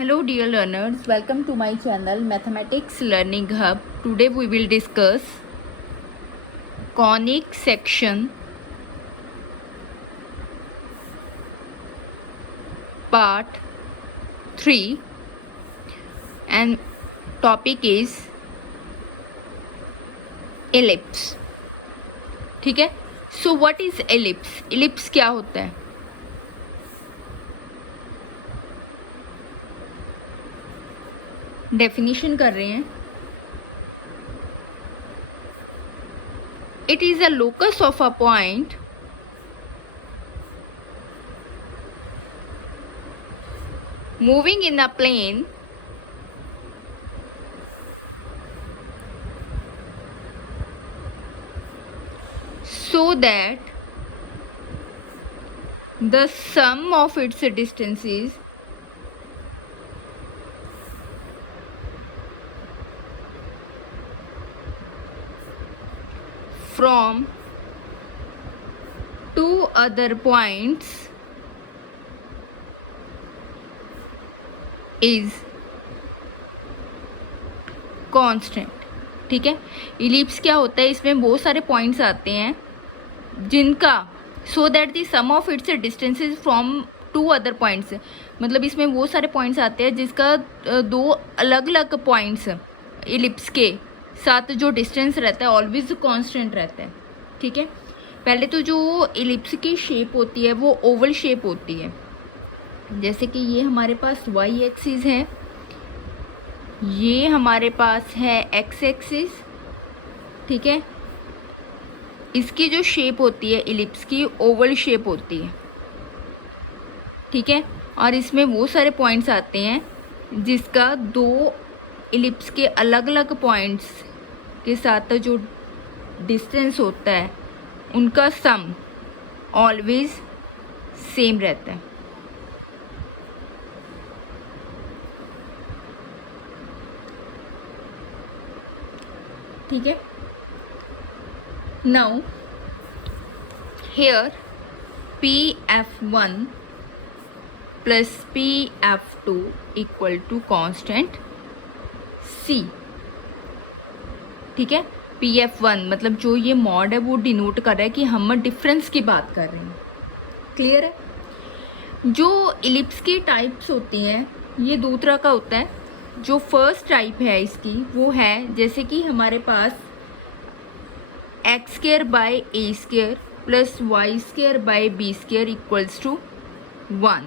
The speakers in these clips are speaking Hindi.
Hello dear learners, welcome to my channel Mathematics Learning Hub. Today we will discuss conic section part 3 and topic is ellipse. ठीक है. So what is ellipse? Ellipse क्या होता है? डेफिनेशन कर रहे हैं. It is a locus of a point moving in a plane so that the sum of its distances from two other points is constant. ठीक है. इलिप्स क्या होता है? इसमें बहुत सारे पॉइंट्स आते हैं जिनका so that the sum of its distances from two other points, मतलब इसमें वो सारे पॉइंट्स आते हैं जिसका दो अलग अलग पॉइंट्स इलिप्स के साथ जो डिस्टेंस रहता है ऑलवेज कांस्टेंट रहता है. ठीक है. पहले तो जो इलिप्स की शेप होती है वो ओवल शेप होती है. जैसे कि ये हमारे पास वाई एक्सिस है, ये हमारे पास है एक्स एक्सिस. ठीक है. इसकी जो शेप होती है इलिप्स की ओवल शेप होती है. ठीक है. और इसमें वो सारे पॉइंट्स आते हैं जिसका दो इलिप्स के अलग अलग पॉइंट्स के साथ जो डिस्टेंस होता है उनका सम ऑलवेज सेम रहता है. ठीक है. Now here PF1 plus PF2 equal to constant C. ठीक है. PF1 मतलब जो ये मॉड है वो डिनोट कर रहा है कि हम डिफरेंस की बात कर रहे हैं. क्लियर है. जो इलिप्स की टाइप्स होती हैं ये दो तरह का होता है. जो फर्स्ट टाइप है इसकी वो है जैसे कि हमारे पास x square by A square plus Y square by B square equals to 1.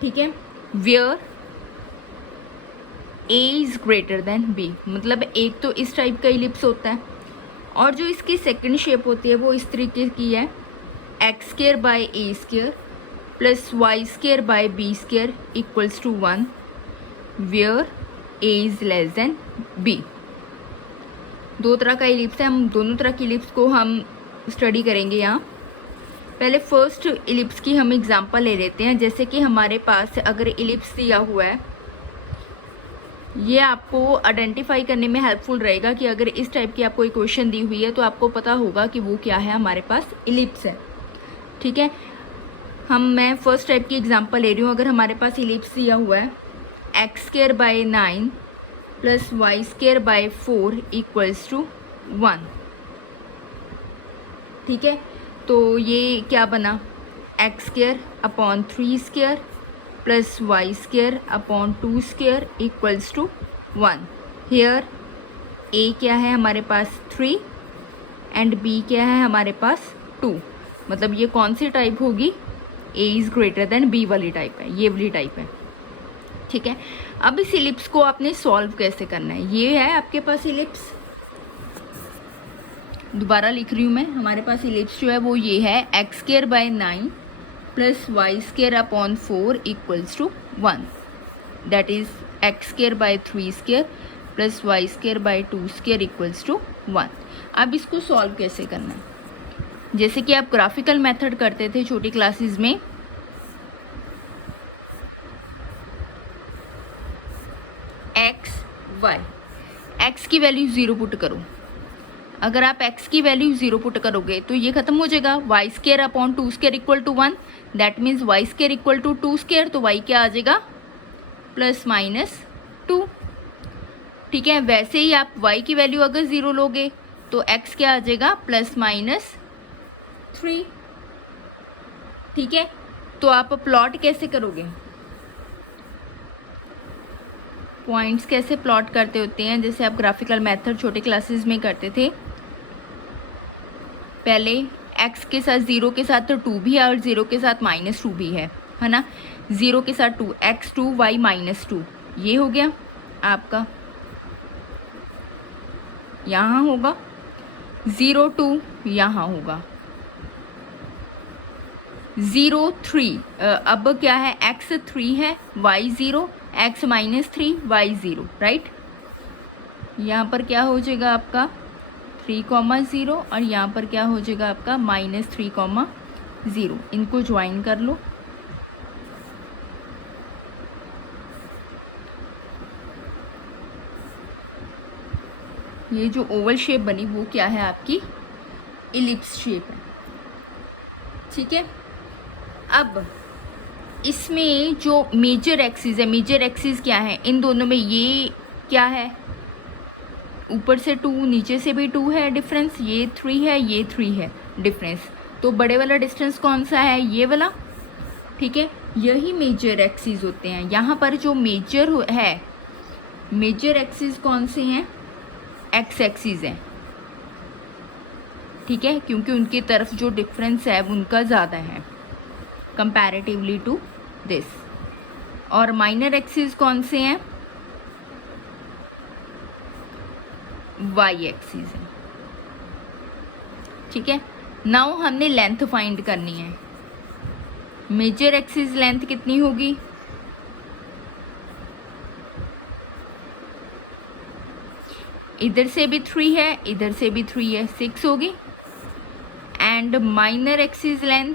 ठीक है. Where A is greater than b, मतलब एक तो इस टाइप का इलिप्स होता है. और जो इसकी सेकंड शेप होती है वो इस तरीके की है, x square by A square plus Y square by B square equals to 1 where A is less than B. दो तरह का इलिप्स है. हम दोनों तरह की इलिप्स को हम स्टडी करेंगे यहाँ. पहले फर्स्ट इलिप्स की हम एग्जांपल ले लेते हैं. जैसे कि हमारे पास अगर इलिप्स दिया हुआ है, ये आपको आइडेंटिफाई करने में हेल्पफुल रहेगा कि अगर इस टाइप की आपको इक्वेशन दी हुई है तो आपको पता होगा कि वो क्या है, हमारे पास इलिप्स है. ठीक है. मैं फर्स्ट टाइप की एग्जांपल ले रही हूँ. अगर हमारे पास इलिप्स दिया हुआ है x square by 9 plus Y square by 4 equals to 1. ठीक है. तो ये क्या बना, x square upon 3 square plus Y square upon 2 square equals to 1. Here a क्या है हमारे पास 3 एंड बी क्या है हमारे पास 2. मतलब ये कौन सी टाइप होगी, A is greater than B वाली टाइप है, ये वाली टाइप है. ठीक है. अब इस इलिप्स को आपने सॉल्व कैसे करना है. ये है आपके पास इलिप्स, दोबारा लिख रही हूँ मैं. हमारे पास इलिप्स जो है वो ये है x square by 9 plus Y square upon 4 equals to 1. That is X square by 3 square plus Y square by 2 square equals to 1. अब इसको सॉल्व कैसे करना है, जैसे कि आप ग्राफिकल मेथड करते थे छोटी क्लासेस में. एक्स वाई, एक्स की वैल्यू 0 पुट करो. अगर आप x की वैल्यू 0 पुट करोगे तो ये खत्म हो जाएगा. Y square upon 2 square equal to 1, that means Y square equal to 2 square. तो y क्या आ जाएगा प्लस माइनस 2। ठीक है, वैसे ही आप y की वैल्यू अगर 0 लोगे तो x क्या आ जाएगा, प्लस माइनस 3। ठीक है, तो आप प्लॉट कैसे करोगे, पॉइंट्स कैसे प्लॉट करते होते हैं, जैसे आप ग्राफिकल मेथड छोटे क्लासेस में करते थे। पहले x के साथ 0 के साथ तो 2 भी है और 0 के साथ -2 भी है ना। 0 के साथ 2, x2 y -2, ये हो गया आपका। यहाँ होगा 0 2, यहाँ होगा 0 3। अब क्या है, x 3 है, y 0, x -3 y 0, राइट। यहाँ पर क्या हो जाएगा आपका 3, 0 और यहाँ पर क्या हो जाएगा आपका -3, 0। इनको ज्वाइन कर लो। ये जो ओवल शेप बनी वो क्या है, आपकी इलिप्स शेप है। ठीक है, अब इसमें जो मेजर एक्सिस है, मेजर एक्सिस क्या है इन दोनों में, ये क्या है, ऊपर से 2 नीचे से भी 2 है डिफरेंस, ये 3 है, ये 3 है डिफरेंस। तो बड़े वाला डिस्टेंस कौन सा है, ये वाला। ठीक है, यही मेजर एक्सिस होते हैं। यहाँ पर जो मेजर है, मेजर एक्सिस कौन से हैं, एक्स एक्सिस हैं। ठीक है, क्योंकि उनकी तरफ जो डिफरेंस है उनका ज़्यादा है कंपैरेटिवली टू दिस। और माइनर एक्सिस कौन से हैं, वाई एक्सिस है। ठीक है, नाउ हमने लेंथ फाइंड करनी है। मेजर एक्सिस लेंथ कितनी होगी, इधर से भी 3 है, इधर से भी 3 है, 6 होगी। एंड माइनर एक्सिस लेंथ,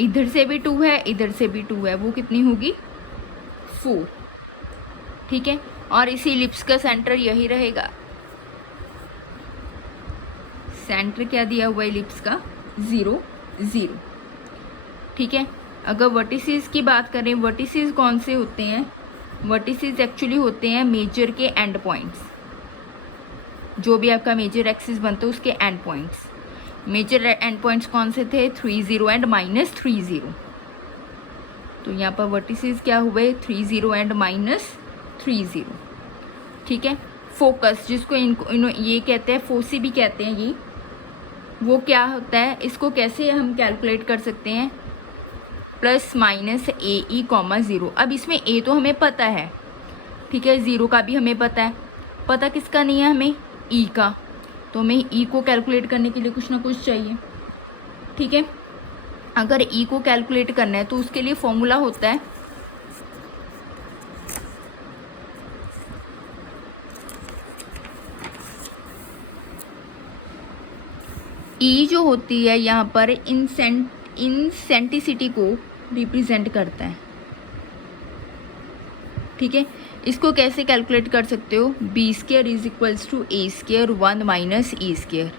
इधर से भी 2 है, इधर से भी 2 है, वो कितनी होगी 4। ठीक है, और इसी इलिप्स का सेंटर यही रहेगा। सेंटर क्या दिया हुआ है इलिप्स का, 0 0। ठीक है, अगर वर्टिसेस की बात करें, वर्टिसेस कौन से होते हैं, वर्टिसेस एक्चुअली होते हैं मेजर के एंड पॉइंट्स। जो भी आपका मेजर एक्सिस बनता है उसके end points. Major end points कौन से थे, 3 0 एंड -3 0। तो यहाँ पर वर्टिसेस क्या हुए, 3 0 एंड -3 0। ठीक है, फोकस जिसको इनको ये कहते हैं, फोसी भी कहते हैं, ये वो क्या होता है, इसको कैसे हम कैलकुलेट कर सकते हैं, प्लस माइनस AE, 0। अब इसमें A तो हमें पता है, ठीक है, 0 का भी हमें पता है, पता किसका नहीं है हमें, E का। तो हमें E को कैलकुलेट करने के लिए कुछ ना कुछ चाहिए। ठीक है, अगर E को कैलकुलेट करना है तो उसके लिए फॉर्मूला होता है E जो होती है यहाँ पर इनसेंटिसिटी को रिप्रेजेंट करता है। ठीक है, इसको कैसे कैलकुलेट कर सकते हो, B² = A² 1 - E²।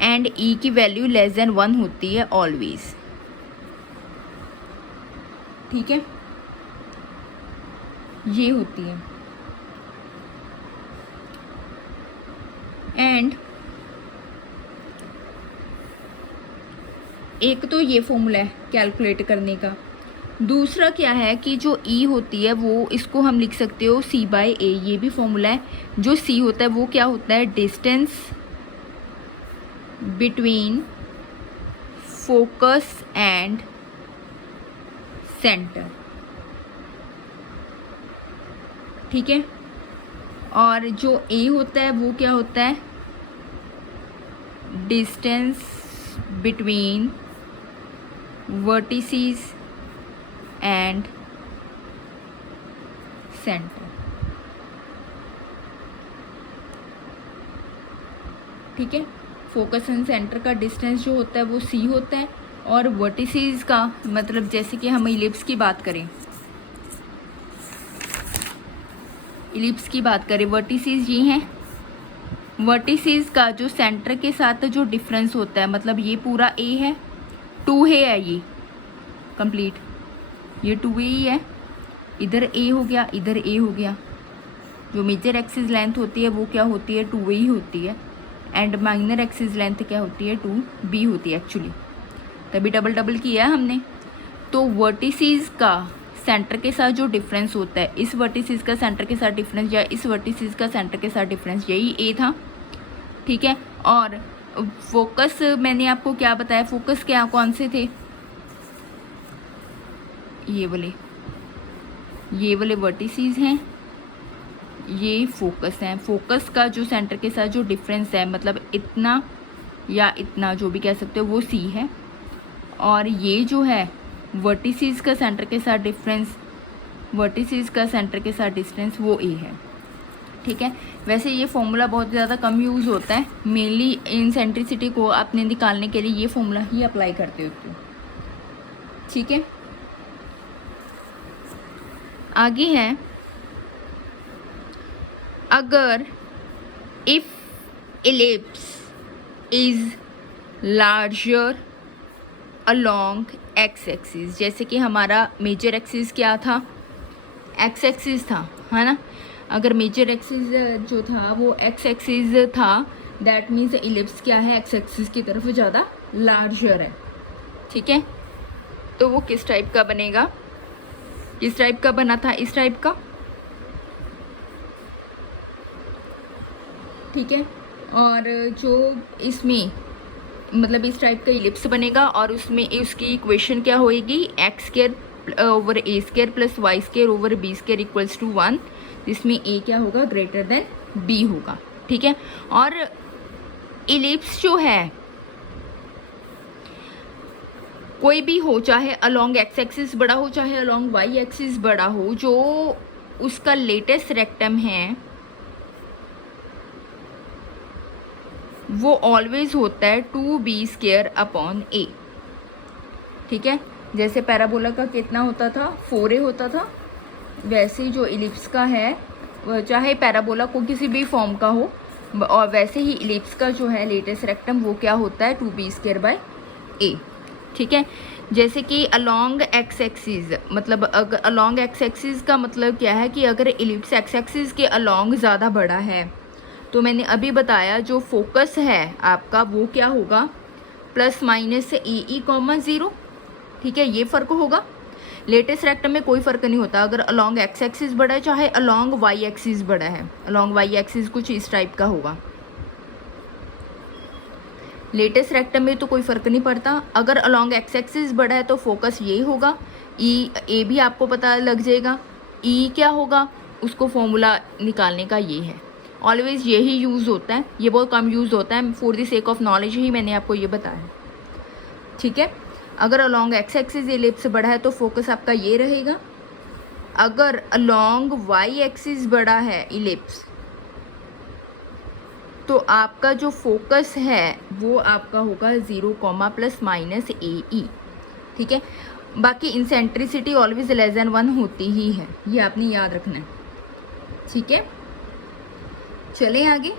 And E की वैल्यू <1 होती है ऑलवेज। ठीक है, ये होती है। एंड एक तो ये फॉर्मूला है कैलकुलेट करने का। दूसरा क्या है कि जो E होती है वो, इसको हम लिख सकते हो C/A, ये भी फॉर्मूला है। जो C होता है वो क्या होता है, distance between focus and centre. ठीक है, और जो A होता है वो क्या होता है, distance between vertices and centre. ठीक है, फोकस एंड सेंटर का डिस्टेंस जो होता है वो C होता है, और वर्टिसेस का मतलब जैसे कि हम इलिप्स की बात करें, इलिप्स की बात करें, वर्टिसेस ये हैं। वर्टिसेस का जो सेंटर के साथ जो डिफरेंस होता है, मतलब ये पूरा A है, 2 है ये, कंप्लीट। ये 2a ही है, इधर a हो गया, इधर a हो गया। जो मेजर एक्सिस लेंथ होती है वो क्या होती है, 2a ही होती है, एंड माइनर एक्सिस लेंथ क्या होती है, 2b होती है एक्चुअली, तभी डबल डबल किया है हमने। तो वर्टिसेस का सेंटर के साथ जो डिफरेंस होता है, इस वर्टिसेस का सेंटर के साथ डिफरेंस या इस वर्टिसेस का सेंटर के साथ डिफरेंस, यही a था, ठीक है। और फोकस मैंने आपको क्या बताया, फोकस क्या कौन से थे, ये वाले वर्टिसेस हैं, ये फोकस हैं। फोकस का जो सेंटर के साथ जो डिफरेंस है, मतलब इतना या इतना जो भी कह सकते हो, वो c है। और ये जो है वर्टिसेस का सेंटर के साथ डिफरेंस, वर्टिसेस का सेंटर के साथ डिस्टेंस, वो a है, ठीक है। वैसे ये फॉर्मूला बहुत ज़्यादा कम यूज़ होता है, मेनली इनसेंट्रिसिटी को आपने निकालने के लिए ये फॉर्मूला ही अप्लाई करते होते हो, ठीक है। आगे है, अगर if ellipse is larger along x axis, जैसे कि हमारा मेजर एक्सिस क्या था, एक्स एक्सिस था, है ना। अगर मेजर एक्सिस जो था वो एक्स एक्सिस था, दैट मीन्स इलिप्स क्या है, एक्स एक्सिस की तरफ ज़्यादा लार्जर है, ठीक है। तो वो किस टाइप का बनेगा, किस टाइप का बना था, इस टाइप का, ठीक है। और जो इसमें मतलब इस टाइप का इलिप्स बनेगा, और उसमें उसकी इक्वेशन क्या होएगी, X square over A square plus Y square over B square equals to 1, जिसमें ए क्या होगा, ग्रेटर देन बी होगा, ठीक है। और इलिप्स जो है कोई भी हो, चाहे अलोंग एक्स एक्सिस बड़ा हो चाहे अलोंग वाई एक्सिस बड़ा हो, जो उसका लेटेस्ट रेक्टम है वो ऑलवेज होता है 2b² अपॉन a, ठीक है। जैसे पैराबोला का कितना होता था, 4a होता था, वैसे जो इलिप्स का है, चाहे पैराबोला को किसी भी फॉर्म का हो, और वैसे ही इलिप्स का जो है लेटेस्ट रेक्टम वो क्या होता है, 2b² a, ठीक है। जैसे कि अलोंग एक्स एक्सिस, मतलब अगर अलोंग एक्स एक्सिस का मतलब क्या है कि अगर इलिप्स एक्स एक्सिस के अलोंग ज़्यादा बड़ा है, तो मैंने अभी बताया जो फोकस है आपका वो क्या होगा, प्लस माइनस e(0), ठीक है, ये फ़र्क होगा। लेटेस्ट रेक्टम में कोई फ़र्क नहीं होता, अगर अलोंग एक्स एक्सिस बड़ा है चाहे अलोंग वाई एक्सिस बड़ा है, अलोंग वाई एक्सिस कुछ इस टाइप का होगा। लेटेस्ट रेक्टम में तो कोई फ़र्क नहीं पड़ता, अगर अलोंग एक्स एक्सिस बड़ा है तो फोकस यही होगा, ए भी आपको पता लग जाएगा, ई क्या होगा, उसको फॉर्मूला निकालने का ये है, ऑलवेज यही यूज़ होता है, ये बहुत कम यूज़ होता है, for the sake of knowledge ही मैंने आपको ये बताया, ठीक है। अगर अलोंग एक्स एक्सिस इलिप्स बड़ा है तो फोकस आपका ये रहेगा, अगर अलोंग वाई एक्सिस बड़ा है इलिप्स तो आपका जो फोकस है वो आपका होगा 0, प्लस माइनस AE, ठीक है। बाकी इंसेंट्रिसिटी ऑलवेज लेस देन 1 होती ही है, ये आपने याद रखना है, ठीक है। चलें आगे,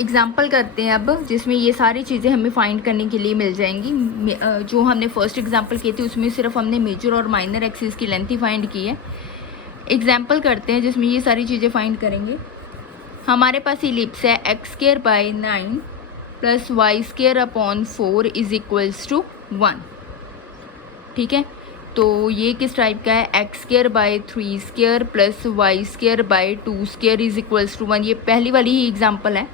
एग्जाम्पल करते हैं अब, जिसमें ये सारी चीज़ें हमें फाइंड करने के लिए मिल जाएंगी। जो हमने फर्स्ट एग्जाम्पल किए थे उसमें सिर्फ हमने मेजर और माइनर एक्सिस की लेंथ ही फाइंड की है। एग्जाम्पल करते हैं जिसमें ये सारी चीज़ें फाइंड करेंगे। हमारे पास इलिप्स है x²/9 plus y² upon 4 is equals to 1, ठीक है। तो ये किस टाइप का है, x²/3² plus y²/2² is equals to 1, ये पहली वाली ही एग्जाम्पल है,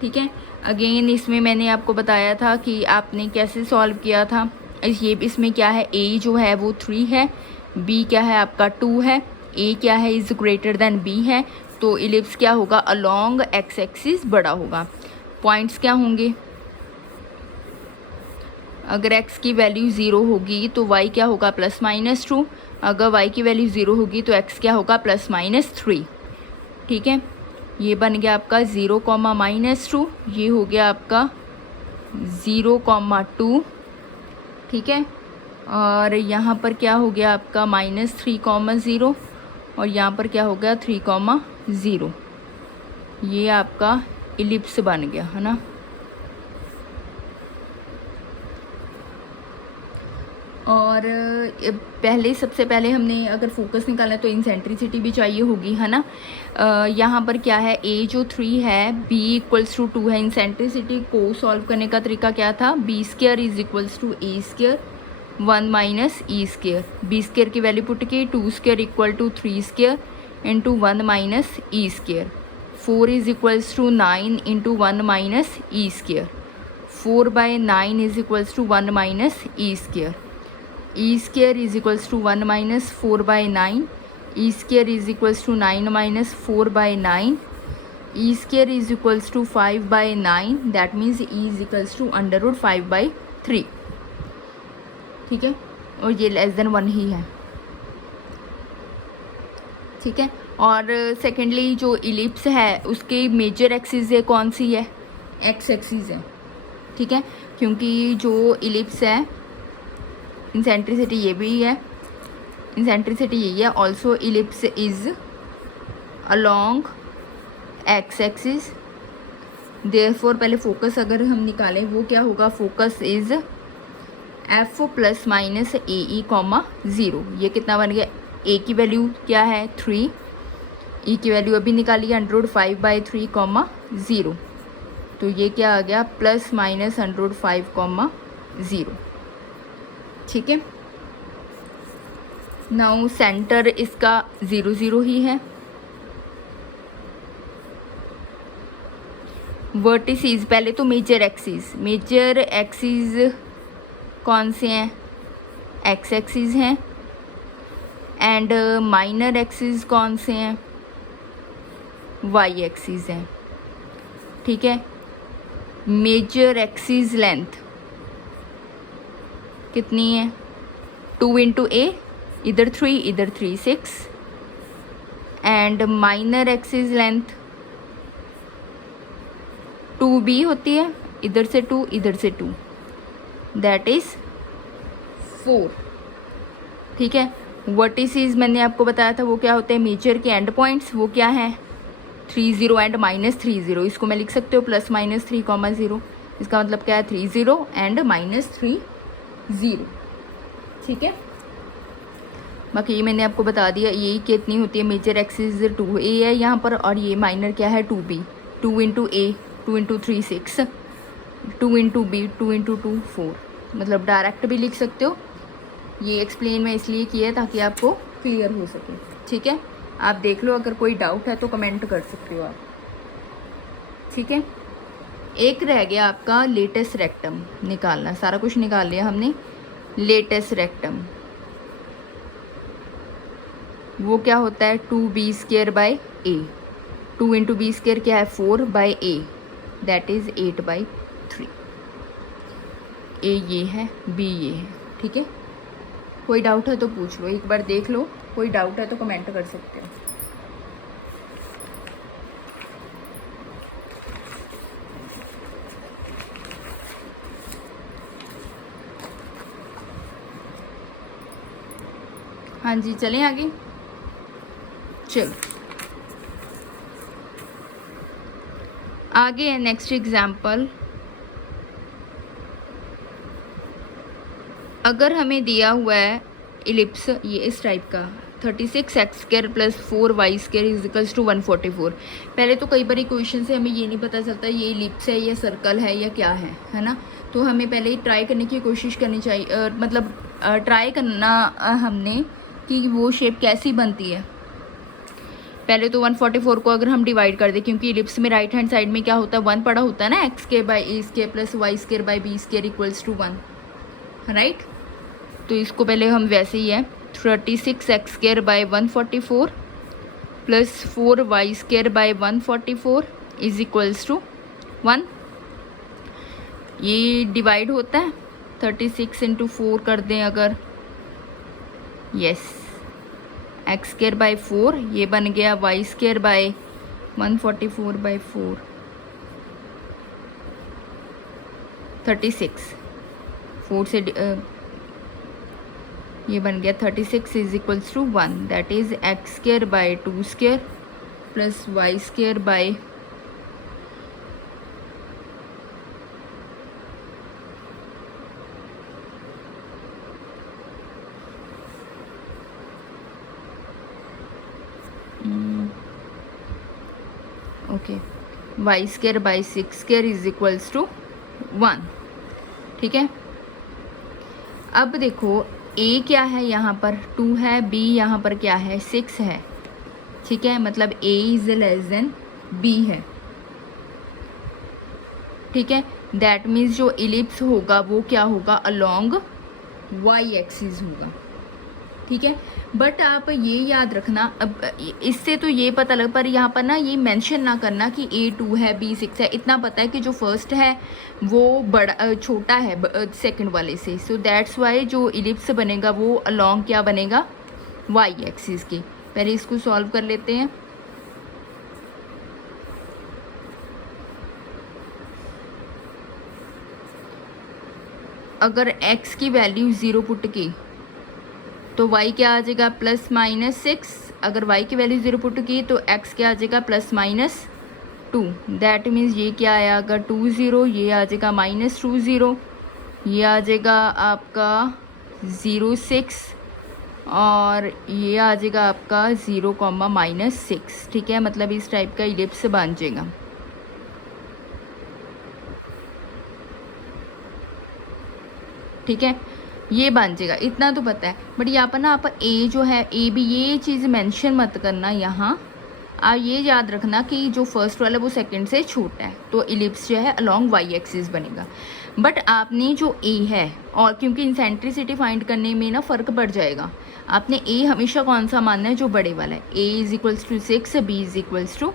ठीक है। अगेन इसमें मैंने आपको बताया था कि आपने कैसे सॉल्व किया था। इसमें क्या है, a जो है वो 3 है, b क्या है आपका 2 है, a क्या है इज ग्रेटर देन b है, तो इलिप्स क्या होगा, अलोंग एक्स एक्सिस बड़ा होगा। पॉइंट्स क्या होंगे, अगर x की वैल्यू 0 होगी तो y क्या होगा, +-2, अगर y की वैल्यू 0 होगी तो x क्या होगा, +-3, ठीक है। ये बन गया आपका 0, -2, ये हो गया आपका 0, 2, ठीक है। और यहाँ पर क्या हो गया आपका -3, 0, और यहाँ पर क्या हो गया 3, 0, ये आपका इलिप्स बन गया, है ना। और और पहले सबसे पहले हमने अगर फोकस निकालना है तो इंसेंट्रिसिटी भी चाहिए होगी, है ना। यहाँ पर क्या है, ए जो 3 है, बी इक्वल्स टू 2 है। इंसेंट्रिसिटी को सॉल्व करने का तरीका क्या था, B square is equals to A square 1 minus E square. B square की वैल्यू पुट की, 2 square equal to 3 square into 1 minus E square. 4 is equals to 9 into 1 minus E square. 4/9 is equals to 1 minus E square. E square is equals to 1 minus 4/9। E square is equals to 9 minus 4/9। E square is equals to 5/9, that means E is equals to under root 5/3। ठीक है, और ये लेस देन 1 ही है। ठीक है, और सेकेंडली जो इलिप्स है उसकी मेजर एक्सिस है कौन सी है, एक्स एक्सिस है। ठीक है, क्योंकि जो इलिप्स है इंसेंट्रिसिटी ये भी है, इंसेंट्रिसिटी यही है। Also ellipse is along x axis, therefore पहले फोकस अगर हम निकालें वो क्या होगा, focus is F plus minus A E comma 0। ये कितना बन गया, ए की वैल्यू क्या है 3, ई की वैल्यू अभी निकाली अंडर रूट 5/3 कॉमा 0, तो ये क्या आ गया plus minus under root 5 comma 0। ठीक है, नाउ सेंटर इसका 0 0 ही है। वर्टिसीज, पहले तो मेजर एक्सिस कौन से हैं, एक्स एक्सिस हैं। एंड माइनर एक्सिस कौन से हैं, वाई एक्सिस हैं। ठीक है, मेजर एक्सिस लेंथ कितनी है, 2 इंटू ए, इधर 3 इधर 3 6। And minor axis length 2b होती है, इधर से 2 इधर से 2, दैट इज 4। ठीक है, वर्टिसेस मैंने आपको बताया था वो क्या होते हैं, मेजर के एंड पॉइंट्स, वो क्या है 3 0 एंड माइनस 3 0। इसको मैं लिख सकते हो प्लस माइनस 3 कॉमा 0। इसका मतलब क्या है 3 0 एंड माइनस 3 0। ठीक है, बाकी ये मैंने आपको बता दिया, ये कितनी होती है, मेजर एक्सिस 2a है यहाँ पर, और ये माइनर क्या है 2b। 2 इंटू ए, 2 इंटू 3 6, 2 इंटू बी, 2 इंटू 2 4। मतलब डायरेक्ट भी लिख सकते हो। ये एक्सप्लेन मैं इसलिए किया है ताकि आपको क्लियर हो सके। ठीक है, आप देख लो, अगर कोई डाउट है तो कमेंट कर सकते हो आप। ठीक है, एक रह गया आपका लेटेस्ट रेक्टम निकालना। सारा कुछ निकाल लिया हमने। लेटेस्ट रेक्टम वो क्या होता है, 2b square by A. 2 into B square क्या है 4/a, दैट इज 8/3। ए ये है, बी ये है। ठीक है, कोई डाउट है तो पूछ लो, एक बार देख लो, कोई डाउट है तो कमेंट कर सकते हो। हाँ जी, चलें आगे। चलो आगे है नेक्स्ट एग्जाम्पल। अगर हमें दिया हुआ है इलिप्स ये इस टाइप का, 36x² plus 4y² is equals to 144। पहले तो कई बार क्वेश्चन से हमें ये नहीं पता चलता ये इलिप्स है या सर्कल है या क्या है ना। तो हमें पहले ही ट्राई करने की कोशिश करनी चाहिए, मतलब ट्राई करना हमने कि वो शेप कैसी बनती है। पहले तो 144 को अगर हम डिवाइड कर दें, क्योंकि इलिप्स में राइट हैंड साइड में क्या होता है 1 पड़ा होता है ना, x² plus y² b² equals to 1, right. तो इसको पहले हम वैसे ही है 36x² by 144 plus 4y² by 144 is equals to 1। ये डिवाइड होता है, 36 इंटू 4 कर दें अगर, यस, x² बाई 4, ये बन गया y² बाई 144/4, 36। 4 से ये बन गया 36 is equals to 1, that is x² by 2² plus y² by 2 okay, Y square by 6 square is equals to 1। ठीक है, अब देखो a क्या है, यहाँ पर 2 है, b यहाँ पर क्या है 6 है। ठीक है, मतलब a is less then b है। ठीक है, दैट मीन्स जो इलिप्स होगा वो क्या होगा, अलोंग y एक्सिस होगा। ठीक है, बट आप ये याद रखना, अब इससे तो ये पता लग, पर यहाँ पर ना ये मेंशन ना करना कि a 2 है b 6 है। इतना पता है कि जो फर्स्ट है वो बड़ा छोटा है सेकंड वाले से, सो दैट्स वाई जो इलिप्स बनेगा वो अलोंग क्या बनेगा, y एक्सिस के। पहले इसको सॉल्व कर लेते हैं। अगर x की वैल्यू 0 पुट की तो y क्या आ जाएगा, +-6। अगर y की वैल्यू 0 पुट की तो x क्या आ जाएगा, +-2। दैट मीन्स ये क्या आया, अगर 2 0, ये आ जाएगा -2 0, ये आ जाएगा आपका 0 6, और ये आ जाएगा आपका 0, -6। ठीक है, मतलब इस टाइप का इलिप्स बन जाएगा। ठीक है, ये बन जाएगा, इतना तो पता है। बट यहाँ पर ना आप a जो है, a भी ये चीज़ मेंशन मत करना यहाँ। आप ये याद रखना कि जो फर्स्ट वाला वो सेकंड से छोटा है, तो इलिप्स जो है अलोंग y एक्सिस बनेगा। बट आपने जो a है, और क्योंकि इंसेंट्रिसिटी फाइंड करने में ना फ़र्क पड़ जाएगा, आपने a हमेशा कौन सा मानना है, जो बड़े वाला है। a is equals to 6, b is equals to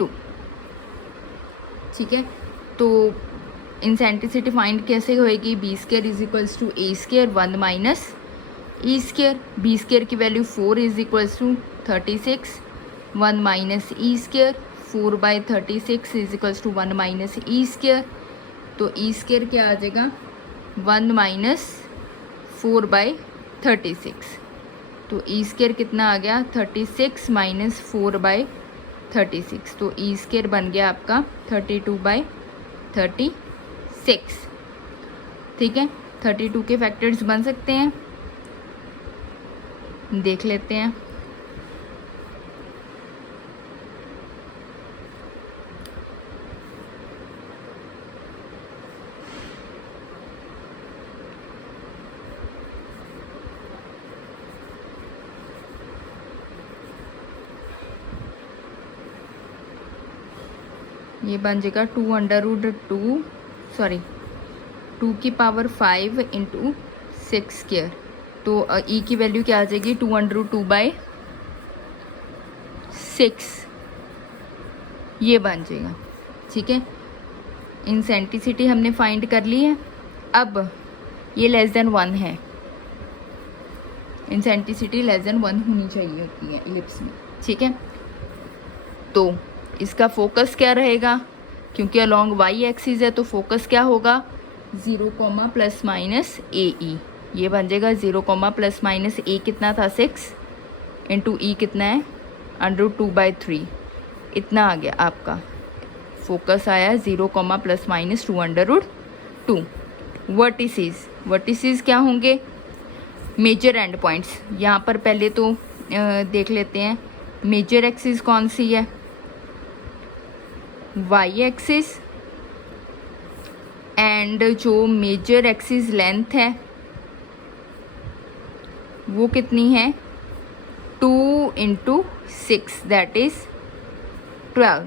2। ठीक है, तो इंसेंट्रिसिटी फाइंड कैसे होएगी, b square is equals to A square 1 minus E square. B square की value 4 is equals to 36, 1 minus E square. 4/36 is equals to 1 minus E square. तो ई स्क्वायर क्या आ जाएगा, 1 माइनस 4/36। तो ई स्क्वायर कितना आ गया, 36 माइनस 4/36। तो ई स्क्वायर बन गया आपका 32/36। ठीक है, 32 के फैक्टर्स बन सकते हैं, देख लेते हैं। ये बन जाएगा 2 की पावर 5 इंटू 6 स्क्वायर। तो ई की वैल्यू क्या आ जाएगी, 2√2/6, ये बन जाएगा। ठीक है, इंसेंट्रिसिटी हमने फाइंड कर ली है। अब ये लेस देन 1 है, इंसेंट्रिसिटी लेस देन 1 होनी चाहिए होती है इलिप्स में। ठीक है, तो इसका फोकस क्या रहेगा, क्योंकि अलोंग y एक्सिस है तो फोकस क्या होगा, 0, ±AE। ये बन जाएगा 0, ±A कितना था 6 इंटू ई कितना है √2/3, इतना आ गया आपका फोकस आया 0, ±2√2। वर्टिसेस क्या होंगे, मेजर एंड पॉइंट्स। यहाँ पर पहले तो देख लेते हैं मेजर एक्सिस कौन सी है, y एक्सिस, एंड जो मेजर एक्सिस लेंथ है वो कितनी है, 2 × 6 दैट इज़ 12।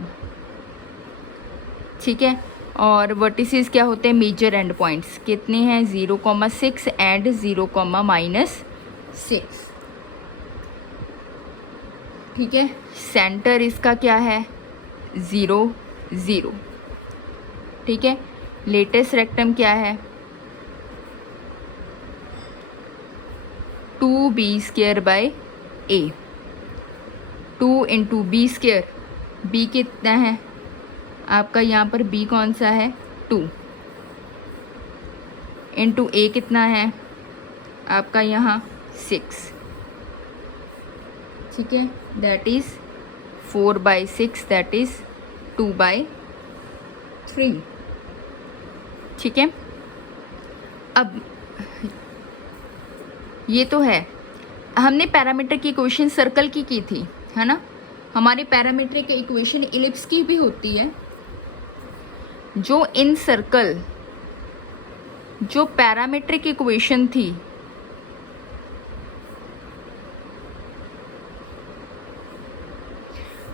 ठीक है, और वर्टिसेस क्या होते हैं, मेजर एंड पॉइंट्स कितने हैं, 0, 6 एंड 0, -6। ठीक है, सेंटर इसका क्या है, 0, 0। ठीक है, लेटेस्ट रेक्टम क्या है, 2b²/a। 2 × b², b कितना है आपका, यहाँ पर b कौन सा है, 2 × a कितना है आपका यहाँ 6। ठीक है, दैट इज़ 4/6, दैट इज़ 2/3। ठीक है, अब ये तो है, हमने पैरामीटर की क्वेश्चन सर्कल की थी, है ना। हमारी पैरामीट्रिक इक्वेशन इलिप्स की भी होती है, जो इन सर्कल जो पैरामीट्रिक इक्वेशन थी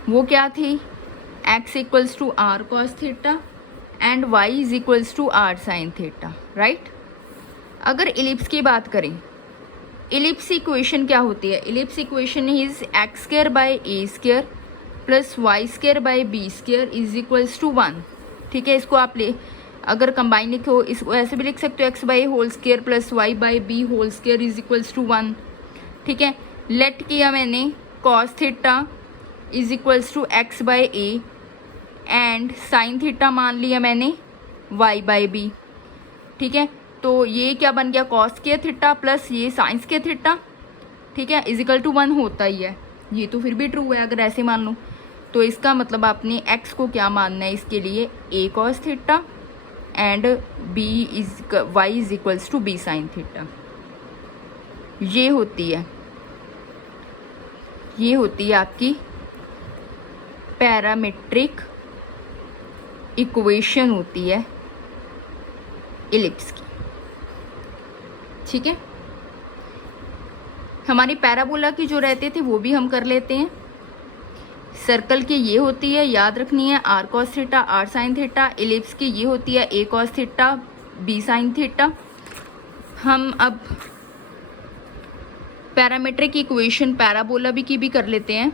वो क्या थी, x equals to R cos theta and y is equals to R sine theta, right. अगर इलिप्स की बात करें, इलिप्स इक्वेशन क्या होती है, ellipse equation is X square by A square plus Y square by B square is equals to 1, ठीक है। इसको आप ले अगर कंबाइन लिखो, इसको ऐसे भी लिख सकते हो, X by whole square plus Y by B whole square is equals to 1, ठीक है। लेट किया मैंने cos theta is equals to X by A and sine theta मान लिया मैंने वाई बाई बी, ठीक है। तो ये क्या बन गया, कॉस के थीटा प्लस ये साइंस के थीटा, ठीक है, इजिकल टू 1 होता ही है। ये तो फिर भी ट्रू है अगर ऐसे मान लो। तो इसका मतलब आपने x को क्या मानना है इसके लिए, a cos theta and y is equals to b sine theta. ये होती है आपकी पैरामीट्रिक इक्वेशन होती है इलिप्स की, ठीक है। हमारी पैराबोला की जो रहते थे वो भी हम कर लेते हैं। सर्कल की ये होती है, याद रखनी है, r cos theta r sine theta. Ellipse की ये होती है a cos theta b sine theta. हम अब पैरामीट्रिक इक्वेशन पैराबोला की भी कर लेते हैं।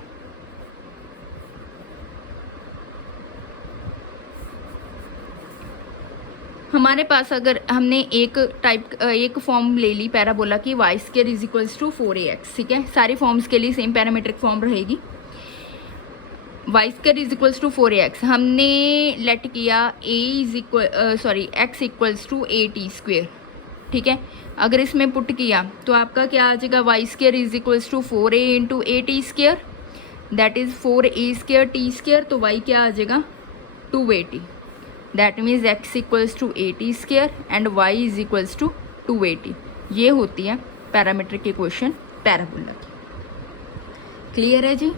हमारे पास अगर हमने एक फॉर्म ले ली पैराबोला की, Y square is equals to 4ax, ठीक है। सारे फॉर्म्स के लिए सेम पैरामीट्रिक फॉर्म रहेगी। Y square is equals to 4ax हमने लेट किया x equals to 8t square, ठीक है। अगर इसमें पुट किया तो आपका क्या आ जाएगा, Y square is equals to 4a into 8t square, that is 4a square T square. तो y क्या आ जाएगा 2at, that means x equals to 8t square and y is equals to 2at। ये होती है पैरामीट्रिक इक्वेशन पैराबोला की। क्लियर है जी।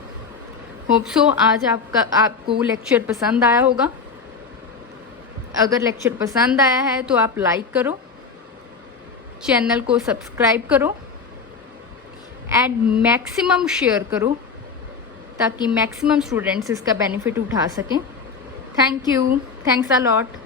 होप सो आज आपको लेक्चर पसंद आया होगा। अगर लेक्चर पसंद आया है तो आप लाइक करो, चैनल को सब्सक्राइब करो एंड मैक्सिमम शेयर करो ताकि मैक्सिमम स्टूडेंट्स इसका बेनिफिट उठा सकें। Thank you, thanks a lot.